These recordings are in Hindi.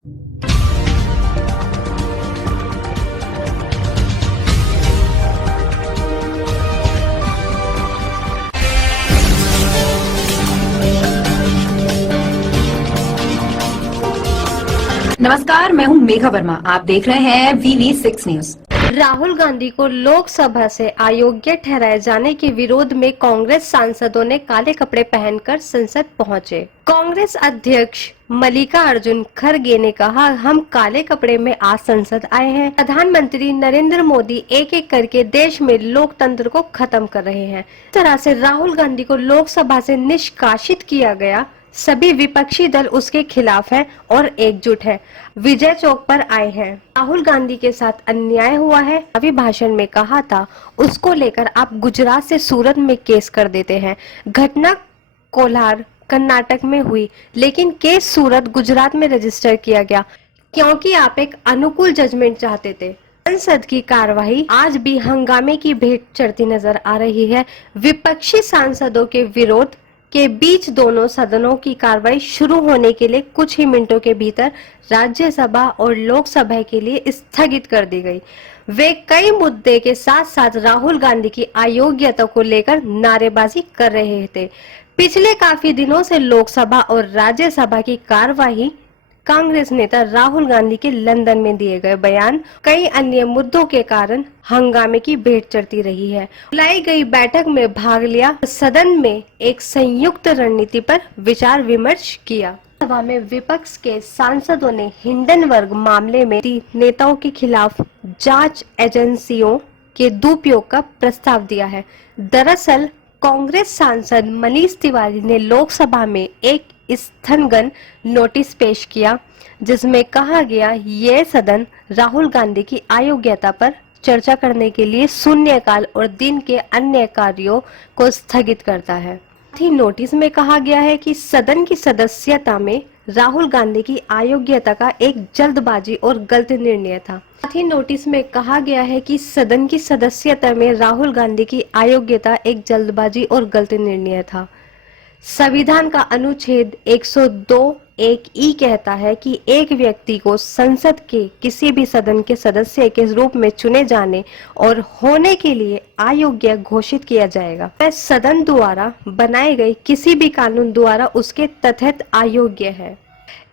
नमस्कार, मैं हूं मेघा वर्मा। आप देख रहे हैं VV6 न्यूज। राहुल गांधी को लोकसभा से अयोग्य ठहराए जाने के विरोध में कांग्रेस सांसदों ने काले कपड़े पहनकर संसद पहुंचे। कांग्रेस अध्यक्ष मल्लिकार्जुन खड़गे ने कहा, हम काले कपड़े में आज संसद आए हैं। प्रधानमंत्री नरेंद्र मोदी एक एक करके देश में लोकतंत्र को खत्म कर रहे हैं। इस तरह से राहुल गांधी को लोकसभा से निष्कासित किया गया। सभी विपक्षी दल उसके खिलाफ हैं और एकजुट है, विजय चौक पर आए हैं। राहुल गांधी के साथ अन्याय हुआ है। अभी भाषण में कहा था, उसको लेकर आप गुजरात से सूरत में केस कर देते हैं। घटना कोलार कर्नाटक में हुई, लेकिन केस सूरत गुजरात में रजिस्टर किया गया क्योंकि आप एक अनुकूल जजमेंट चाहते थे। संसद की कार्यवाही आज भी हंगामे की भेंट चढ़ती नजर आ रही है। विपक्षी सांसदों के विरोध के बीच दोनों सदनों की कार्रवाई शुरू होने के लिए कुछ ही मिनटों के भीतर राज्यसभा और लोकसभा के लिए स्थगित कर दी गई। वे कई मुद्दे के साथ साथ राहुल गांधी की अयोग्यता को लेकर नारेबाजी कर रहे थे। पिछले काफी दिनों से लोकसभा और राज्यसभा की कार्यवाही, कांग्रेस नेता राहुल गांधी के लंदन में दिए गए बयान, कई अन्य मुद्दों के कारण हंगामे की भेंट चढ़ती रही है। बुलाई गई बैठक में भाग लिया। सदन में एक संयुक्त रणनीति पर विचार विमर्श किया। सभा में विपक्ष के सांसदों ने हिंडनबर्ग मामले में नेताओं के खिलाफ जांच एजेंसियों के दुरुपयोग का प्रस्ताव दिया है। दरअसल कांग्रेस सांसद मनीष तिवारी ने लोकसभा में एक स्थगन नोटिस पेश किया, जिसमें कहा गया ये सदन राहुल गांधी की अयोग्यता पर चर्चा करने के लिए शून्यकाल और दिन के अन्य कार्यों को स्थगित करता है। साथ ही नोटिस में कहा गया है कि सदन की सदस्यता में राहुल गांधी की अयोग्यता का एक जल्दबाजी और गलत निर्णय था। साथ ही नोटिस में कहा गया है कि सदन की सदस्यता में राहुल गांधी की अयोग्यता एक जल्दबाजी और गलत निर्णय था। संविधान का अनुच्छेद 102(1)(e) कहता है कि एक व्यक्ति को संसद के किसी भी सदन के सदस्य के रूप में चुने जाने और होने के लिए अयोग्य घोषित किया जाएगा। वह सदन द्वारा बनाए गए किसी भी कानून द्वारा उसके तहत अयोग्य है।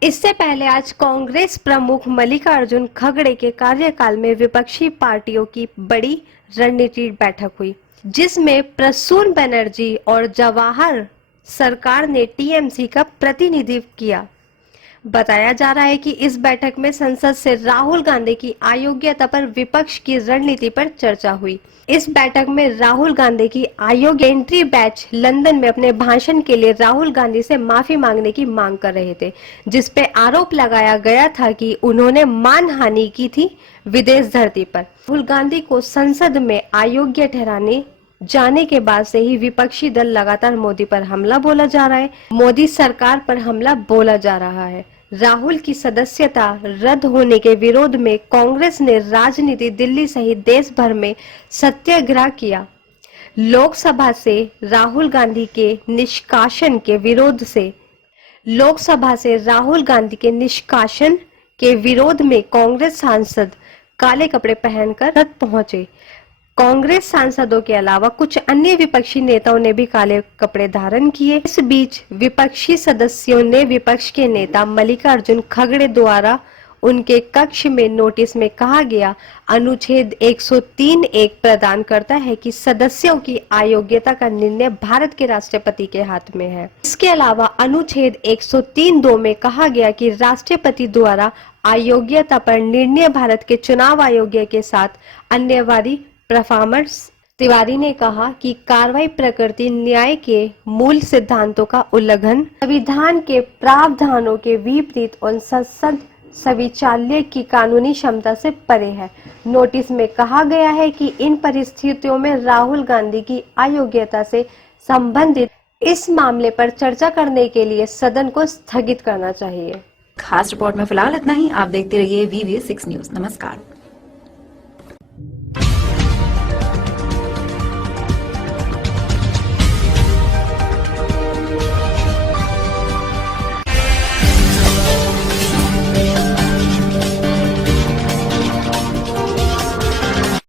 इससे पहले आज कांग्रेस प्रमुख मल्लिकार्जुन खड़गे के कार्यकाल में विपक्षी पार्टियों की बड़ी रणनीतिक बैठक हुई, जिसमें प्रसून बनर्जी और जवाहर सरकार ने टीएमसी का प्रतिनिधित्व किया। बताया जा रहा है कि इस बैठक में संसद से राहुल गांधी की अयोग्यता पर विपक्ष की रणनीति पर चर्चा हुई। इस बैठक में राहुल गांधी की अयोग्य एंट्री बैच लंदन में अपने भाषण के लिए राहुल गांधी से माफी मांगने की मांग कर रहे थे, जिस पे आरोप लगाया गया था कि उन्होंने मानहानि की थी विदेश धरती पर। राहुल गांधी को संसद में अयोग्य ठहराने जाने के बाद से ही विपक्षी दल लगातार मोदी पर हमला बोला जा रहा है, मोदी सरकार पर हमला बोला जा रहा है। राहुल की सदस्यता रद्द होने के विरोध में कांग्रेस ने राजनीति दिल्ली सहित देश भर में सत्याग्रह किया। लोकसभा से राहुल गांधी के निष्कासन के विरोध में कांग्रेस सांसद काले कपड़े पहनकर पहुंचे। कांग्रेस सांसदों के अलावा कुछ अन्य विपक्षी नेताओं ने भी काले कपड़े धारण किए। इस बीच विपक्षी सदस्यों ने विपक्ष के नेता मल्लिकार्जुन खड़गे द्वारा उनके कक्ष में नोटिस में कहा गया अनुच्छेद 103(1) प्रदान करता है कि सदस्यों की अयोग्यता का निर्णय भारत के राष्ट्रपति के हाथ में है। इसके अलावा अनुच्छेद 103(2) में कहा गया कि राष्ट्रपति द्वारा अयोग्यता पर निर्णय भारत के चुनाव आयोग के साथ अन्यवादी परफॉर्मर्स। तिवारी ने कहा कि कार्रवाई प्रकृति न्याय के मूल सिद्धांतों का उल्लंघन, संविधान के प्रावधानों के विपरीत और संसद संविचाल्य की कानूनी क्षमता से परे है। नोटिस में कहा गया है कि इन परिस्थितियों में राहुल गांधी की अयोग्यता से संबंधित इस मामले पर चर्चा करने के लिए सदन को स्थगित करना चाहिए। खास रिपोर्ट में फिलहाल इतना ही। आप देखते रहिए VV6 न्यूज। नमस्कार।